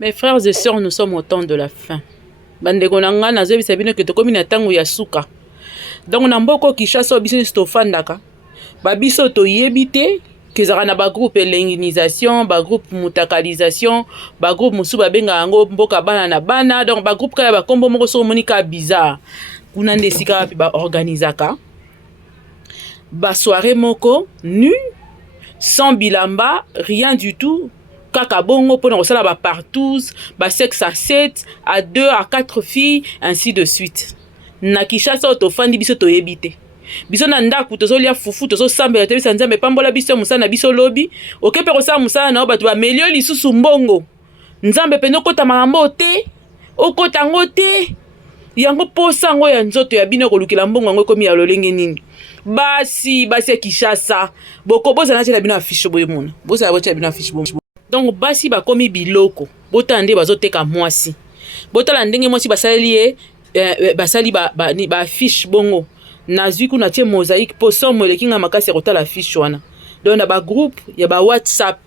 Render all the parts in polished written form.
Mes frères et sœurs, nous sommes au temps de la fin. Bandeko na nga nazo bisa bino ke tokomi na tango ya suka. Donc na mboko Kinshasa biso tofandaka. Ba biso toyebi te kezaka na ba groupe elenginisation, ba groupe mutakalisation, ba groupe musu babenga yango mboka bana na bana. Donc ba groupe kaya ba kombo moko so monika bizarre. Kuna ndesika wapi ba organisaka. Ba soirée moko nu, sans bilamba, rien du tout. Kaka bongo pour nous ba partous, ba sexe à 7, à 2, à 4 filles, ainsi de suite. Na Kinshasa tofandi biso toyebite. Biso na ndaku tozolia fufu tozo sambela te bisa nzambe pambola biso musana biso lobi, okepe ko sa musana na batu ba melio lisusu mbongo. Nzambe peno kota makambo te, okota ngo te. Yango posa ngo ya nzoto ya bino kolukila mbongo ngo komi ya lolenge nini. Basi ya Kinshasa, boko boza na tela bino affiche boye mona. Boza boza bino affiche boye. Donc basi ba komi biloko botande bazoteka mwasi botala ndenge mwasi basali basali ba affiche bongo nazwi kuna tie mosaïque po somo lekinga makasi kotala affiche wana. Donc na ba groupe ya ba WhatsApp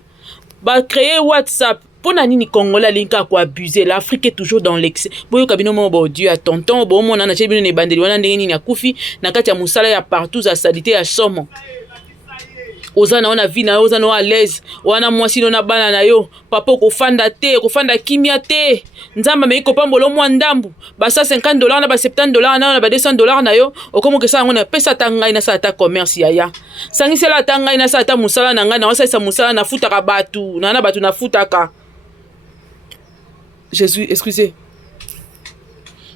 ba créer WhatsApp pona nini Congolais linka ko abuser. L'Afrique est toujours dans l'excès. Boyo kabino mo bo Dieu a tonton bo mona na chebino ne bandeli wana ndenge nini akufi na kati ya musala ya partout za salité ya somo. Ozana ona vie na ozana wa l'aise wana mwasi na bana na yo papa kofanda te kofanda kimia te nzamba meiko pambolo mwa ndambu basa $50 na ba $70 na ba $200 na yo okomo ke sa ngona pesa tangai na sa ta commerce ya sangisela tangai na sa ta musala na ngai na wasa musala na futa ka batu na batu na futa ka Jésus excusez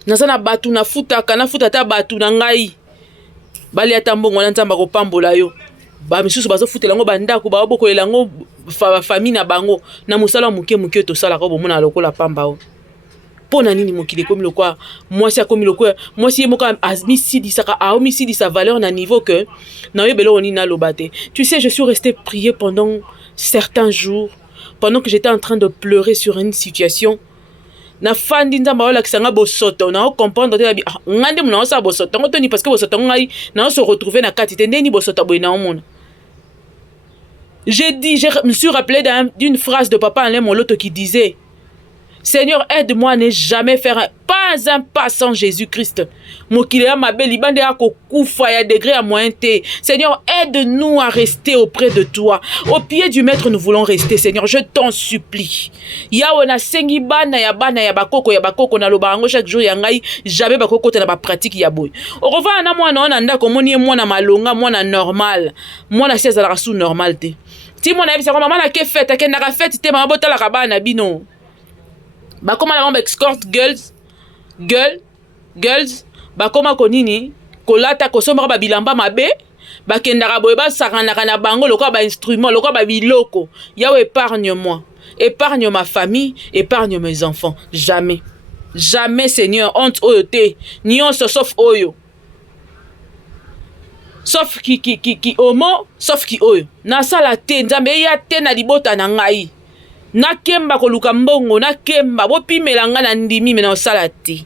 na batu na futa ta batu na ngai bali atambongo na nzamba ko pambola yo. Ba misusu bazo futela ngo bandako ba bokolela ngo famille na bango na musala muke to sala ko bomona lokola pamba o pona nini mokile komi lokwa mwasi akomi lokwa mwasi ye moka azmisidi saka aomisidi sa valeur na niveau que na yebelo oni na lobate. Tu sais, je suis resté prier pendant certains jours pendant que j'étais en train de pleurer sur une situation. Na fandi nzamba wala kisanga bosoto na comprendre te ngande muna osa bosoto ngoto ni parce que bosoto ngai na se retrouver na kati te ndeni bosoto boy na omona. Je me suis rappelé d'une phrase de papa Alain Moloto qui disait: Seigneur, aide-moi à ne jamais faire pas un pas sans Jésus-Christ. Mokilea mabeli bande ya kokufa ya degré à moyen te. Seigneur, aide-nous à rester auprès de toi. Au pied du maître, nous voulons rester. Seigneur, je t'en supplie. Ya wana sengi bana ya bakoko na lobango chaque jour ya ngai jamais bakoko te na ba pratique ya boy. Au revoir na mwana ona ndako moni mwana malonga mwana normal. Mwana si azala sous normal te. Ti mwana yebisa ko mama na ke fête akenda ka fête te mama botala ka bana bino. Bakoma la bombe escort girls bakoma konini kolata kosomba ba bilamba mabe bakendaka boye basakanaka na bango lokwa ba instrument lokwa ba biloko. Yawe épargne-moi, épargne ma famille, épargne mes enfants. Jamais Seigneur, honte oyo te nyonso sauf oyo, sauf ki homo, sauf ki oyo na sala te nzambe ya te na libota na ngai na kemba koluka mbongo na kemba bopimela nga na ndimi mena osala te.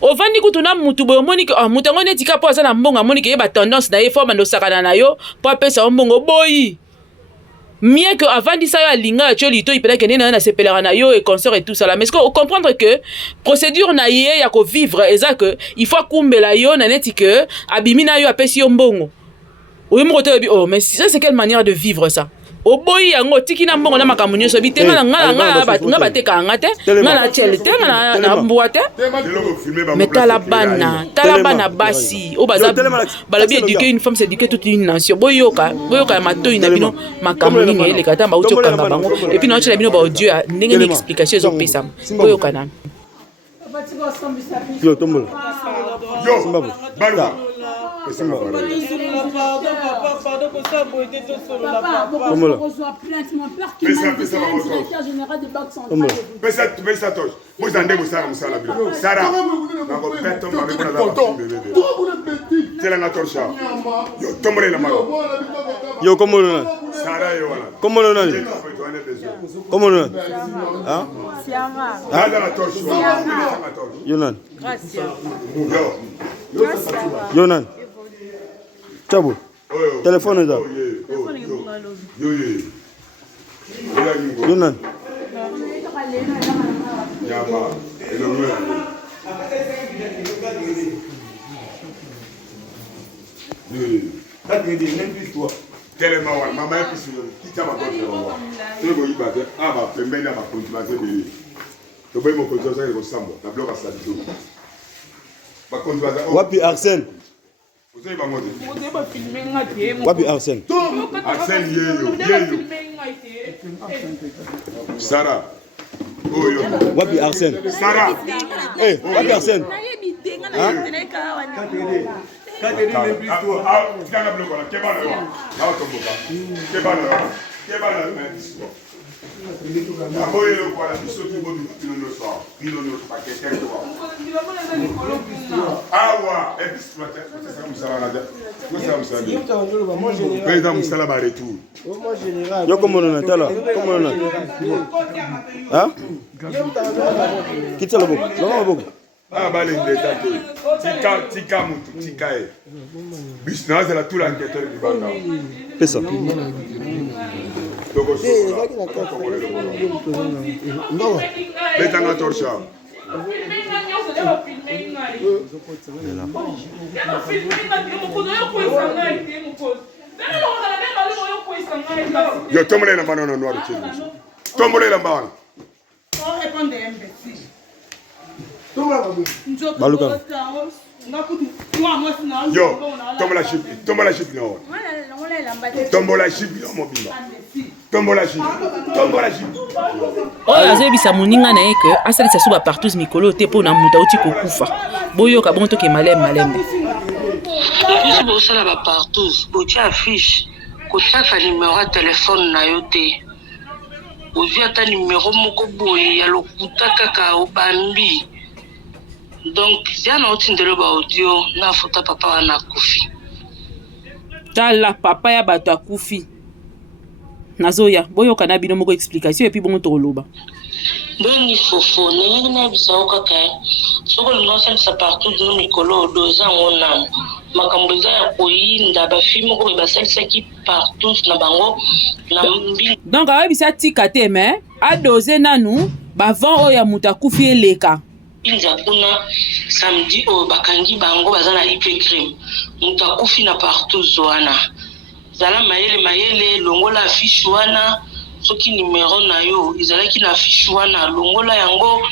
Ovandi kutuna mutu boyo moni ke mutu ngo netika po azana mbongo moni ke ba tendance na ye fo bando sakana na yo po apesa mbongo boyi. Mieux que avandi sa yo alinga cho lito ipela ke nena na sepelera na yo et concert et tout ça là. Mais est-ce que comprendre que procédure na ye ya ko vivre eza que il faut kumbela yo na neti que abimina yo apesi yo mbongo. Oyo mo kote bi oh mais ça c'est quelle manière de vivre ça? Oboyi yango tiki na mbongo na makamu nyoso bitenga ngala bateka ngate ngala chele te na mboate mais talabana basi o baza balabi éduquer une femme c'est éduquer toute une nation boyoka matoi na bino makamu nini ele kata ba uchoka bango et puis na chela bino ba Dieu ndenge ni explication zo pesa boyoka na yo tombola yo banga Pardon, Yonan. Chabu. Téléphone est là. Yonan. Tellement, maman est plus qui t'a ma bonne voix. Tu veux y battre? Ah, ma pembeni, ma continuation de lui. Tu veux me continuer ça, il ressemble. La bloc à ça du tout. Ma continuation. Wapi Arsène? Vous avez pas mangé? Wapi Arsène? Arsène, yeyo. Sarah. Oh, yo. Wapi Arsène? Sarah. Eh, wapi Arsène? Hein? Yo comment on est là? Comment on est? Hein? Qui t'a le beau? Non, beau. Ah, bah, les détails. Tika, moutou, tika. Business, c'est la tout l'enquêteur du Banda. Fais ça. Betanga torcha. Yo, tombe la banane noire. Tombe la banane. Baluka. Yo, tombe la chip non. Tombe la chip non mobile. Tombe la chip. Oh, azebisa moninga na ye que asalisa so ba partout mikolo te po na muta uti kokufa. Boyoka bonto ke malembe. Depuis que ça là partout, tu affiche que numéro de téléphone na yo te. Ozi ata numéro moko boye ya lokuta kaka obambi. Donc, ziana otindelo ba audio na foto papa wana kufi. Tala papa ya bato akufi. Nazoya, boyoka na bino moko explication et puis bongo toloba. Boni fofo, nengi na bisa okaka. Soko linga sa partout no mikolo doza ngona. Makambo za ya koyinda ba film ko ba salisa ki partout na bango na mbi. Donc awa bisa tika te mais a doser nanu ba vent oya muta kufi eleka. Inza kuna samedi o bakangi bango bazana IP crime. Muta kufi na partout zoana. Zala mayele longola affiche wana soki numéro na yo izalaki na affiche wana longola yango.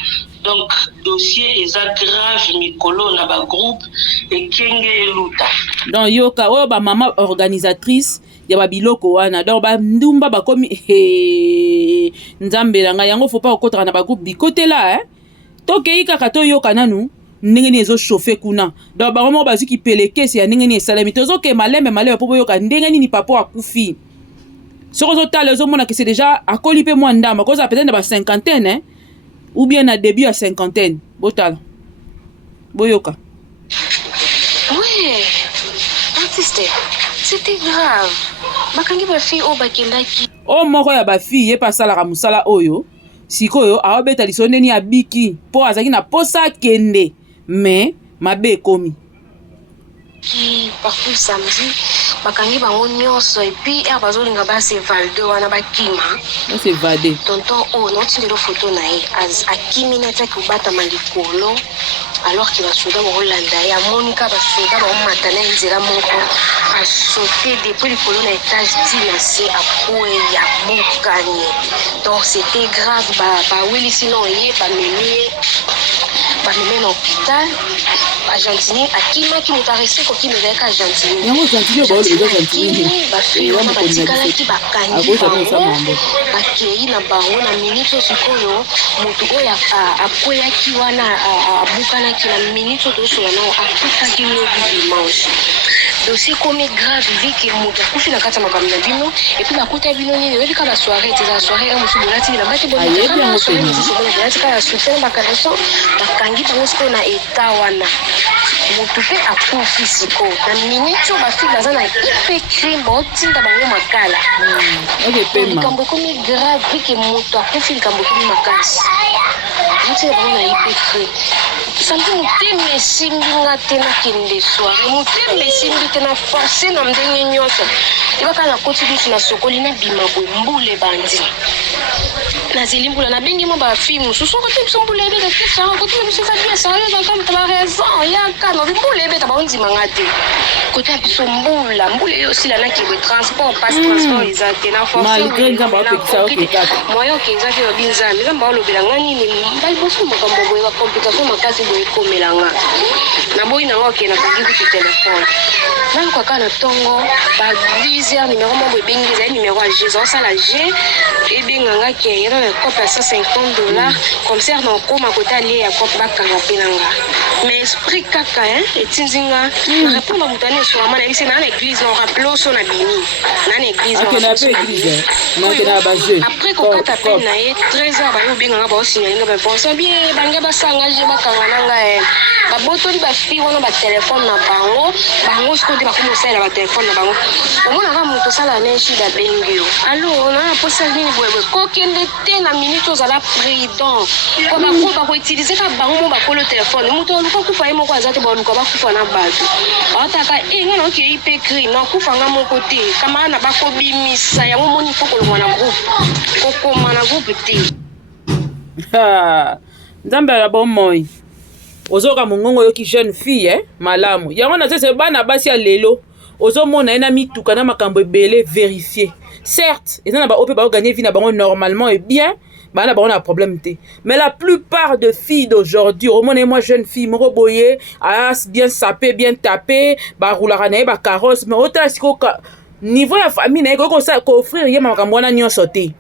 Donc dossier eza grave mikolo na ba groupe ekenge eluta. Donc yoka oyo ba mama organisatrice ya ba biloko wana donc ba ndumba ba komi nzambe nga yango faut pas okotaka na ba groupe bikote là tokei kaka to yoka nanu ndenge ni ezo chauffer kuna donc ba mama bazuki pelekesi ya ndenge ni esalami tozo ke malembe po yoka ndenge ni papa akufi soko zo tala zo mona que c'est déjà akoli pe moi ndamba koza peut-être na ba cinquantaine ou bien à début à cinquantaine botala boyoka. Ouais, artiste, c'était grave. Bakangi ba fille o bakendaki. O moko ya ba fille ye pasala ka musala oyo. Sikoyo awabeta lisonde ni abiki po azaki na posa kende mais mabe komi. Qui partout samedi bakangi bango nyonso et puis bazolinga ba se valde wana bakima. C'est vadé. Tonton o non tindelo photo na ye az akimi na taki ubata malikolo. Alors qu'il va sauter au Hollande, et à Monica va sauter au matin, il dira moko a sauté depuis le colonne étage dynastie à Poué à Boukani. Donc c'était grave, oui sinon il va mener l'hôpital. Argentine, Akima qui nous a resté qui nous a Argentine. Non, Argentine, bah le Argentine. Bah fait on va dire qui va kangi. Bah qui na bango na minute sikoyo mutu oya akoya ki wana abukana ki na minute to so na akufa ki no dimanche. Dossier comme grave vu que mutu akufi na kata makambo na bino et puis bakuta bino ni webi ka ba soirée te za soirée musu bolati na bati bonne. Aye bien musu bolati ka soutien bakaleso bakangi bango siko na eta wana. Mutu pe akufi siko na minute bafi baza na ipe crime botinda bango makala. OK pema. Kambo comme grave vu que mutu akufi kambo comme makasi. Mutu bango na ipe crime. Samedi muteme simbi nga tena kende soirée muteme simbi tena forcé na ndenge nyonso. Ibaka na koti biso na sokoli na bima boye mbule bandi. nazeli mbula nabengi mo bafi mosusu kote biso mbula ebeta kesanga kote biso eza bien sérieuse akamata baraison yaka nobi mbula ebeta baondimanga te kote ya biso mbula eyo osilanaki boye transport passe transport eza te na moyen oke eza te lobi nzambe nzambe aolobelanga nini baliboso makambo boye bacomplication makasi boye ekomelanga naboyi nango okende nakoki kutu telefone nalukaka na ntongo ba 10h numéro moko ebengi ezali numéro ya g ezosala g ebenganga ke yena na cope ya $150 comme ça na okoma kota lie ya cope bakanga mpe nanga mais esprit kaka etinzinga na répondre moto ani esolama na yebisi na na église na orappele oso na bini na na église après kokata pe na ye 13h bayo obenganga baosignalinga bainformation bien bange basanga je bakanga nanga babotoli bafi wana batelefone na bango sikoyo nde bakomi osalela batelefone na bango omonaka moto osala ne shida bengi yo alo na posa nini boyeboye kokende te na minute ozala prudent po bango bakoutilize ka bango mo bakolo telefone moto oluka kufa ye moko aza te baluka bakufa na bato baotaka nga na okei mpe cri nakufanga moko te kamala na bakobimisa yango moni fo kolongwa na groupe kokoma na groupe te nzambe ala bomoi ozoka mongongo yoki jeune fille malamu yango nazese bana basi ya lelo ozomona ye na mituka na makambo ebele vérifier certes eza na baope baoganye vie na bango normalement et bien bana bango na problème te mais la plupart de filles d'aujourd'hui omona moi jeune fille moko boye as bien sapé bien tapé barulaka na ye bacarrosse mais otala siko niveau ya famille na ye koofrir ye makambo wana nyonso te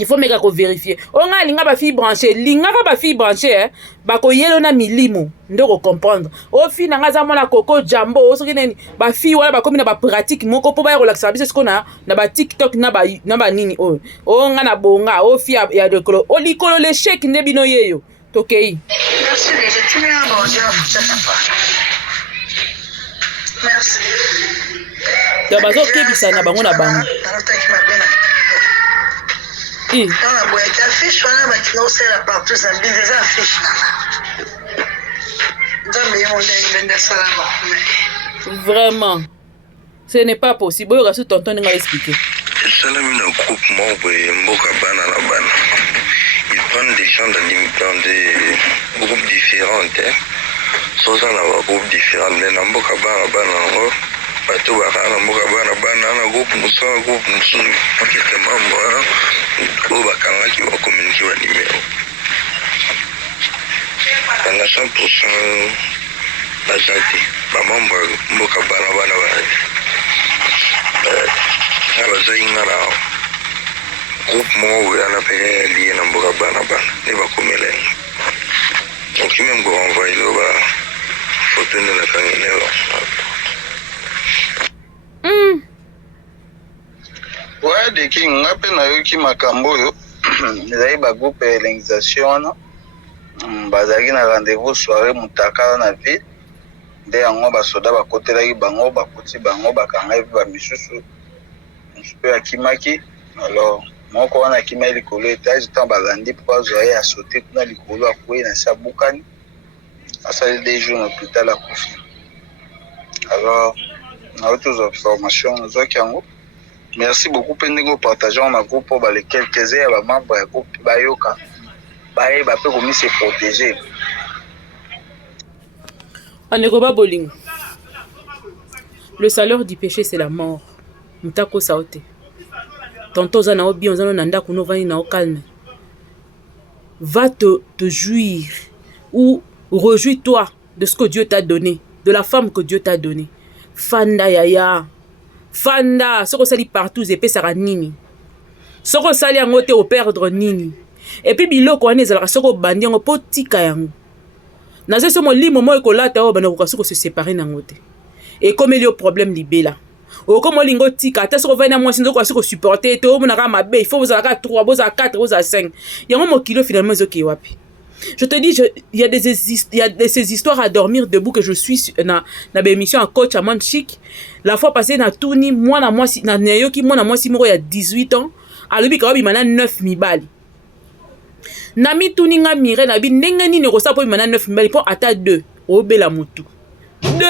il faut meka ko vérifier onga linga ba fille branchée linga ba fille branchée bako yelo na milimo ndeko comprendre o fi nanga za mona koko jambo soki neni ba fille wala ba komi na ba pratique moko po ba relaxer biso siko na ba TikTok na ba nini o nga na bonga o fi ya de kolo o likolo le chèque nde bino yeyo tokei merci je tiens à manger à merci ya bazo kebisa na bango na bango dans la boîte affiche wana bakina osala partout ça bise des affiches vraiment ce n'est pas possible oyo kasi tonton ninga expliquer esalami na groupe moko boye mboka bana na bana ils prennent des gens dans des groupes différents soza na bagroupe différents nde na mboka bana bana yango bato baka na mboka bana na groupe mosusu pakete membre oyo bakangaki bakomunike banimero na 100% baza te bamembre mboka bana na bazai nga na groupe moko boye ana mpe lie na mboka bana nde bakomela yango oki meme korenvoye lo bafoto nde nakangenelo Ouais, de qui nga pe nayoki makambo oyo ezali bagroupe ya élégisation wana bazalaki na rendez-vous soirée mutakala na ville nde yango basoda bakotelaki bango bakuti bango bakanga epe bamisusu mpe akimaki alors moko wana akimaki likolo etage ntango balandi mpo bazwa ye asote kuna likolo akwei na si abukani asali 2 jours na hôpital akufi alors nauti ozwa formation ozwaki yango. Merci beaucoup pour nous partager dans groupe pour les quelques-uns à membres du groupe Bayoka. Baye ba peut comme se protéger. Anekoba boling. Le salaire du péché c'est la mort. Mutako saote. Tonto za na obi onza na ndako no vani na calme. Va te jouir ou réjouis-toi de ce que Dieu t'a donné, de la femme que Dieu t'a donnée. Fanda yaya. Fanda, soko sali partout zepe sara nini. Soko sali yango te o perdre nini. Et puis biloko wana ezalaka soko bandi yango po tika yango. Naze so molimo mo ekolata o bana ko soko se séparer nango te. Et comme il y a problème libela. O comme lingo tika ta soko vena moi sinzo ko soko supporter to mona ka mabe, il faut vous avoir 3, vous avoir 4, vous avoir 5. Yango mo kilo finalement zoki wapi. Je te dis, il y a ces histoires à dormir debout que je suis na émission en coach à Monde Chic. La fois passée, na tourni, moi si moro il y a 18 ans, à l'ubi kawabi mana 9 mibali. Nami tourni nga mire, nabi nenga ni negosa po mana 9 mibali, pour ata 2, obe la mutu. 2!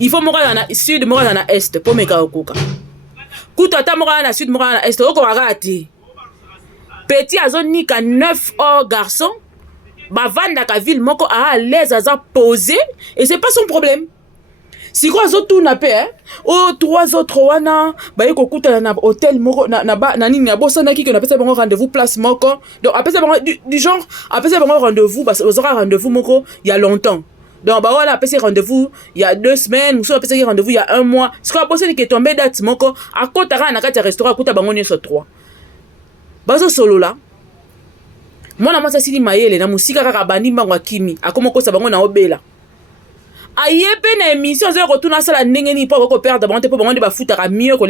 Il faut mora na sud, mora na est, pour meka okoka. Kuta ata mora na sud, mora na est, oko warati. petit azonika 9 ans garçon bavandaka ville moko à l'aise aza posé et c'est pas son problème. Si quoi azotuna pe o 3 autres wana baye kokutana na hôtel moko na nini na bosana ki que na pesa bango rendez-vous place moko donc après ça du genre après ça bango rendez-vous parce que rendez-vous moko il y a longtemps. Donc bah voilà après rendez-vous il y a 2 semaines ou soit après rendez-vous il y a 1 mois. Ce qu'on bossé qui est tombé date moko à côté na kati restaurant akuta bango nyoso 3. Bazo solo là. Mwana mwasa sili mayele na musika kaka bandi mbango akimi akomoko sa bango na obela. Ayepe na émission zo retourna sala ndenge ni po ko perdre bango te po bango de ba futaka mieux que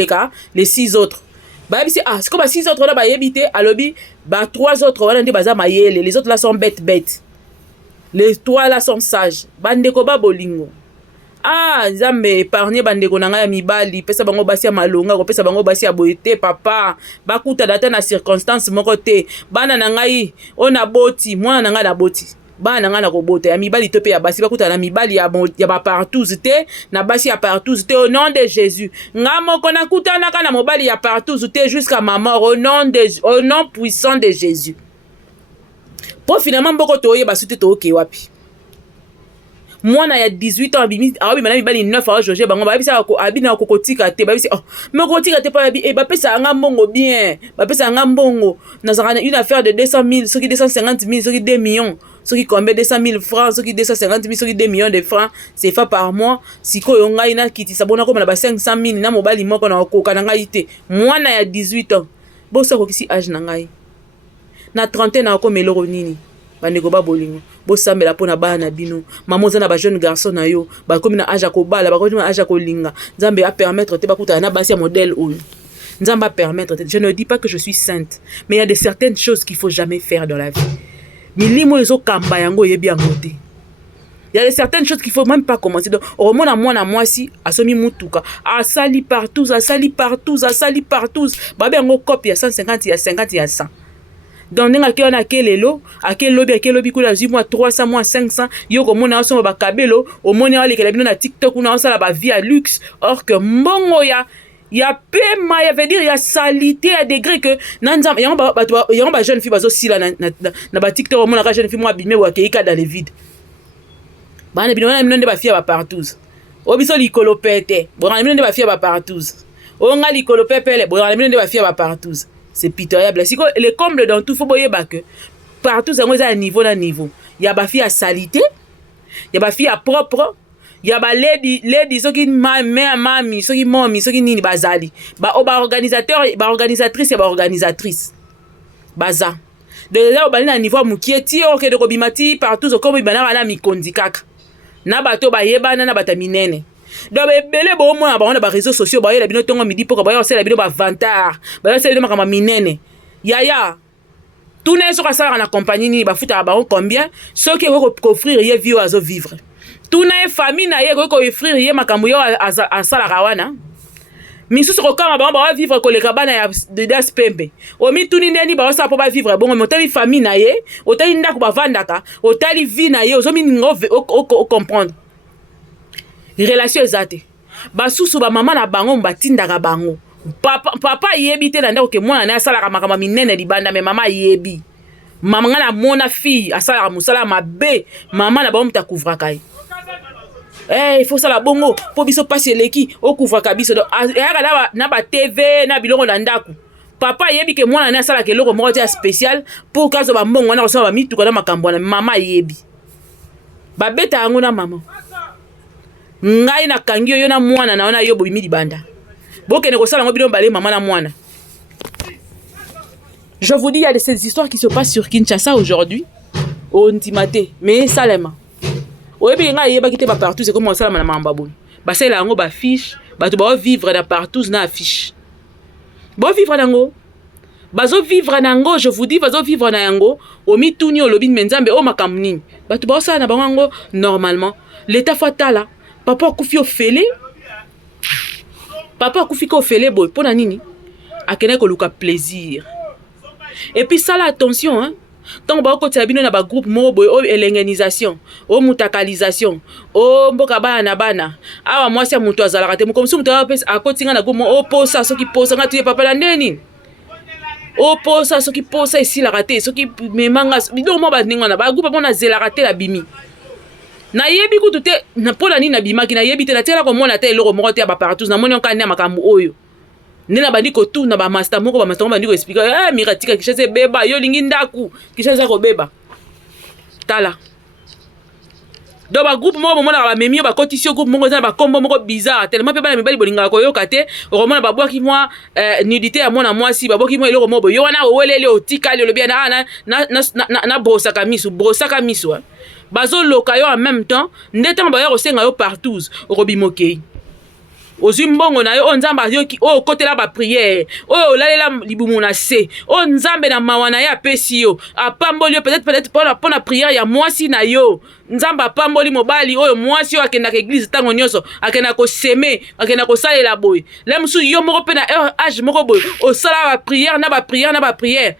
les 6 autres. Ba bisi c'est comme 6 autres là ba yebité alobi ba 3 autres wana ndi baza mayele, les autres là sont bêtes. Les 3 là sont sages. Bandeko ba bolingo. Nzambe épargner bandeko na ngai ya mibali, pesa bango basi ya malonga, ko pesa bango basi ya boyete papa. Bakuta data na circonstance moko te. Bana na ngai ona boti, mwana na ngai na boti. Bana nga na kobota ya mibali to pe ya basi bakuta na mibali ya ba partout te na basi ya partout te au nom de Jésus. Nga moko na kutana kana mobali ya partout te jusqu'à ma mort au nom puissant de Jésus. Pour finalement boko toye basute to ke wapi. Mwana ya 18 ans abimi mana mibali 9 ans Georges bango ba bisa ko abina ko kotika te ba bisa mais kotika te pa bi ba pesa nga mbongo bien ba pesa nga mbongo na zana une affaire de 200 000 ce qui 250 000 ce qui 2 millions ce qui combien 200 000 francs ce qui 250 000 ce qui 2 millions de francs c'est fait par mois siko yo ngai na kiti sabona ko na ba 500 000 na mobali moko na ko kana ngai te mwana ya 18 ans bo sa ko kisi âge na ngai na 30 na ko meloro nini bandeko ba bolingo bo sambela pona bana bino maman za na ba jeune garçon na yo ba komi na âge ko bala ba komi na âge ko linga nzambe a permettre te ba kuta na basi ya modèle oyo nzamba permettre te. Je ne dis pas que je suis sainte mais il y a de certaines choses qu'il faut jamais faire dans la vie. Milimo ezo kamba yango yebi yango te. Il y a certaines choses qu'il faut même pas commencer. Donc au moins à moi si asomi mutuka asali partout ba yango copie ya 150 ya 50 ya 100. Donc nenga ke ona ke lelo akelobi kula zi moi 300 moi 500 yo ko mona oso ba kabelo o mona wale ke la bino na TikTok na osala ba vie à luxe or que mbongo ya pema ya veut dire ya salité à degré que nanza yango ba jeune fille bazo sila na ba TikTok o mona ka jeune fille moi bimé wa keika dans les vides. Bana bino na mino ba fille ba partout. O biso likolo pete. Bon na mino ba fille ba partout. O nga likolo pepele bon na mino ba fille ba partout. C'est pitoyable. Si le comble dans tout faut boyer que partout ça à niveau na niveau. Il y a ba fille à salité, il y a ba fille à propre, il y a ba lady so qui mami, so qui mommy, so qui nini bazali. Ba organisateur, ba organisatrice et ba organisatrice. Baza. De là au na niveau mukieti OK de kobimati partout comme ibana na mikondi kaka. Na bato ba yebana na bata minene. Donc belé bo moi ba on a ba réseaux sociaux ba yela bino tongo midi pour ba yo sela bino ba vantar ba yo sela bino makama minene yaya tout n'est sur ça na compagnie ni ba futa ba combien ceux qui vont offrir ye vie azo vivre tout na famille na ye ko offrir ye makambo yo a sala rawana misu ko kama ba vivre ko le kabana ya de daspembe o mi tuni ndeni ba sa po ba vivre bon mo tali famille na ye o tali ndako ba vandaka o tali vie na ye o zo mi ngove o comprendre relation ezate basusu ba mama na bango batindaka bango papa yebi te na ndako ke mwana na asala makama minene libanda me mama yebi mama ngana mona fille asala musala mabe mama na ba mta couvraka il faut ça la bongo po biso passer leki o couvraka biso ya na ba TV na bilongo na ndako papa yebi ke mwana na asala ke loko moko spécial pour kazo ba mbongo na kosa ba mituka na makambo na mama yebi ba beta yango na mama ngai na kangi yo na mwana na ona yo boyimi libanda bokene ko sala ngo bino bale mama na mwana. Je vous dis il y a ces histoires qui se passent sur Kinshasa aujourd'hui au Ntimate mais salema oyebi ngai yeba kite ba partout c'est comme salama na mamba bon ba sala ngo ba fiche ba to ba vivre na partout na affiche bo vivre nango bazo vivre nango je vous dis bazo vivre na yango o mituni o lobi menzambe o makamuni ba to ba sala na bango normalement l'état fatal. Papa akufi ofele boy pona nini akene ko luka plaisir et puis ça la attention hein tant ba ko tabino na ba groupe mo boy o elenganisation o mutakalisation o mboka bana awa mwasi ya mutu azala kate mo comme si mutu akotinga na groupe o posa soki posa ngatu ye papa la ndeni o posa soki posa esilaka te soki memanga biloko moko baninga na bagroupe mpo nazelaka te na bimi nayebi kutu te mpo na nini nabimaki nayebi te natikala komona te eloko moko te ya bapartout namoni onkani ya makambo oyo nde nabandi kotuna bamasta moko bandi koexplike mira tika Kinshasa ebeba yo olingi ndaku Kinshasa eza kobeba tala donc bagroupe moko bomonaka bamemi yo bakotisi yo groupe moko eza na bakombo moko bizarre tellement mpe bana mibali bolingaka koyoka te okomona babwaki mwa nudité ya mwana mwasi babwaki mwa eloko moko boye yo wana oweleli otikali olobi na brosaka miso bazoloka yo en même temps nde ntango bayo kosenga yo partout okobima okei ozwi mbongo na yo oyo nzambe ayoki oyo okotela bapriere oyo olalela libumu na se oyo nzambe na mawa na ye apesi yo apamboli yo peut-être mpona priere ya mwasi na yo nzambe apamboli mobali oyo mwasi oyo akendaka eglize ntango nyonso akendaka koseme akendaka kosalela boye le mosusu yo moko mpe na age moko boye osala bapriere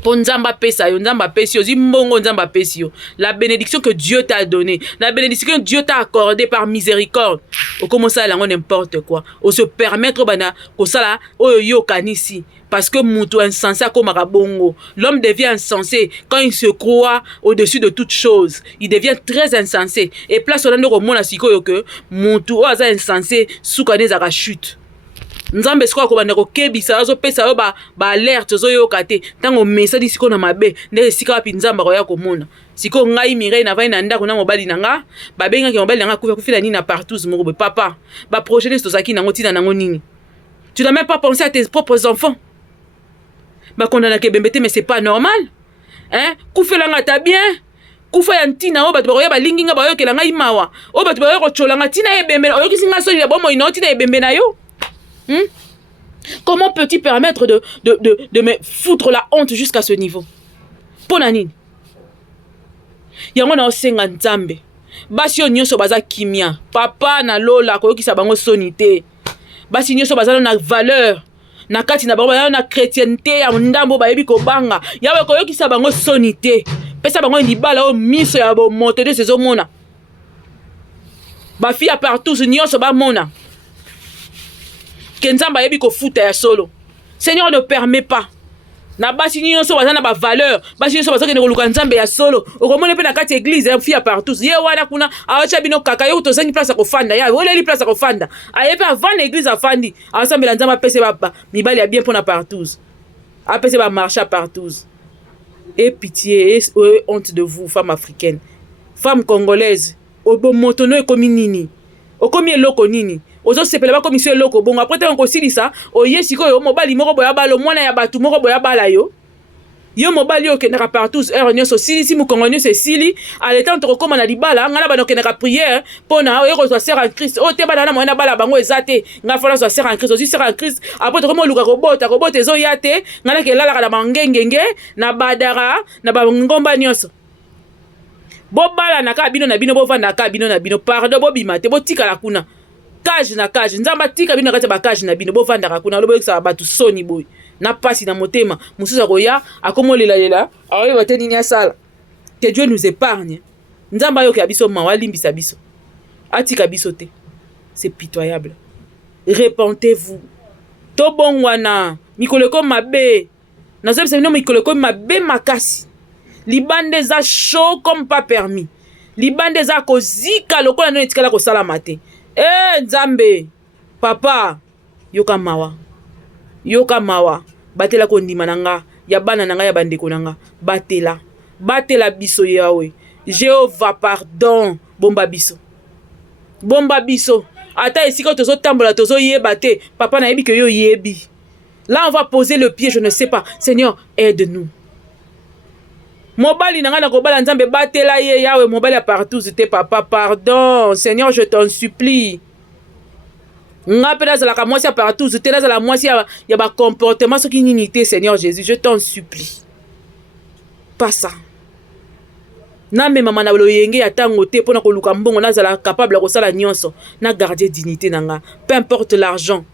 pour nzamba pesa yo nzamba pesi yo zimbongo nzamba pesi yo la bénédiction que Dieu t'a donnée la bénédiction que Dieu t'a accordée par miséricorde au commencer à n'importe quoi au se permettre bana ko sala oyo yo kanisi parce que mutu insensé comme bongo l'homme devient insensé quand il se croit au-dessus de toute chose il devient très insensé et place on a mona sikoyo que mutu oza insensé soukaneza ka chute nzambe sikoyo kobanda kokebisa azopesa yo ba alerte ozoyoka te ntango omesani sikoyo na mabe nde esika wapi nzambe akoya komona sikoyo ngai Mireille navai na ndako na mobali na nga babengaki mobali na nga kufela nini na partout moko boye papa baprojet nyonso tozalaki nango ntina nango nini tu n'as même pas pensé à tes propres enfants bakondanaka ebembe te mais c'est pas normal hein kufelanga ta bien kufa ya ntina oyo bato bakoya balingi nga bayokela ngai mawa oyo bato bakoya kotolanga ntina ebembe oyokisi nga soni ya bomoi na ntina ebembe na yo. Comment peux-tu permettre de me foutre la honte jusqu'à ce niveau? Ponanine. Yango na osenga nzambe. Basi yo nyonso baza kimia. Papa na lola koyokisa bango sonité. Basi nyonso baza na valeur. Na kati na bango na chrétienté ya ndambo bayebi kobanga. Yawe koyokisa bango sonité. Pesa bango libala o miso ya bo moto de sezo mona. Ba fille partout nyonso ba mona. Kenzamba yebi ko futa ya solo. Seigneur ne permet pas. Na basi nyonso bazana ba valeur, basi nyonso bazaka ne koluka nzambe ya solo. Okomona pe na kati église ya fia partout. Ye wana kuna awacha bino kaka yo tozangi place ya kofanda. Ya oleli place ya kofanda. Ayepe avant l'église afandi. Asambela nzamba pese ba mibali ya bien pona partout. Apese ba marcher partout. Et pitié, et honte de vous femmes africaines. Femmes congolaises. Obo motono ekomi nini? Okomi eloko nini? Ozo sepela ba komisio eloko bongo après tant ko silisa oye sikoyo mobali moko boya balo mwana ya batu moko boya bala yo mobali yo kendaka partout heure nyonso silisi mu congolais c'est sili à l'état to koma na libala ngala bano kendaka prière pona oye ko sera en Christ o te bana na mwana bala bango ezate nga fala so sera en Christ aussi sera en Christ après to komo luka kobota ezo yate ngala ke lala kana mangengenge na badara na ba ngomba nyonso bo bala na ka bino na bino bo vanda ka bino na bino pardon bo bimate bo tika la kuna cage na cage nzamba tika bino kati ba cage na bino bo vanda kuna lobo ekisa batu soni boy na pasi na motema mususa koya akomolela awe bateni nya sala que Dieu nous épargne nzamba yo ke biso mawa limbisa biso atika biso te c'est pitoyable repentez-vous to bongwana mikolo ko mabe na zebe sebino mikolo ko mabe makasi libande za chaud comme pas permis libande za kozika lokola no etikala ko sala mate nzambe papa yoka mawa batela ko ndima nanga ya bana nanga ya bandeko nanga batela biso yawe Jéhovah pardon bomba biso ata esika tozo tambola tozo yeba te papa na yebi ke yo yebi là on va poser le pied je ne sais pas Seigneur aide-nous mobali nanga na kobala nzambe batela ye yawe mobali ya partout te papa pardon Seigneur je t'en supplie nga pela za la kamwasi ya partout te la za la mwasi ya ba comportement soki nini te Seigneur Jésus je t'en supplie pas ça na me mama na loyenge ya tango te pona ko luka mbongo na za la capable ko sala nyonso na garder dignité nanga peu importe l'argent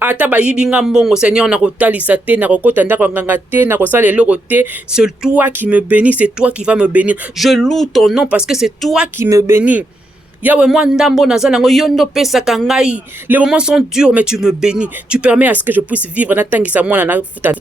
ata bayibi nga mbongo Seigneur na kotalisa te na kokota ndako nganga te na kosala eloko te c'est toi qui me bénis c'est toi qui vas me bénir je loue ton nom parce que c'est toi qui me bénis Yawe moi ndambo nazanango yondo pesa kangai. Les moments sont durs mais tu me bénis. Tu permets à ce que je puisse vivre na tangisa mwana na futa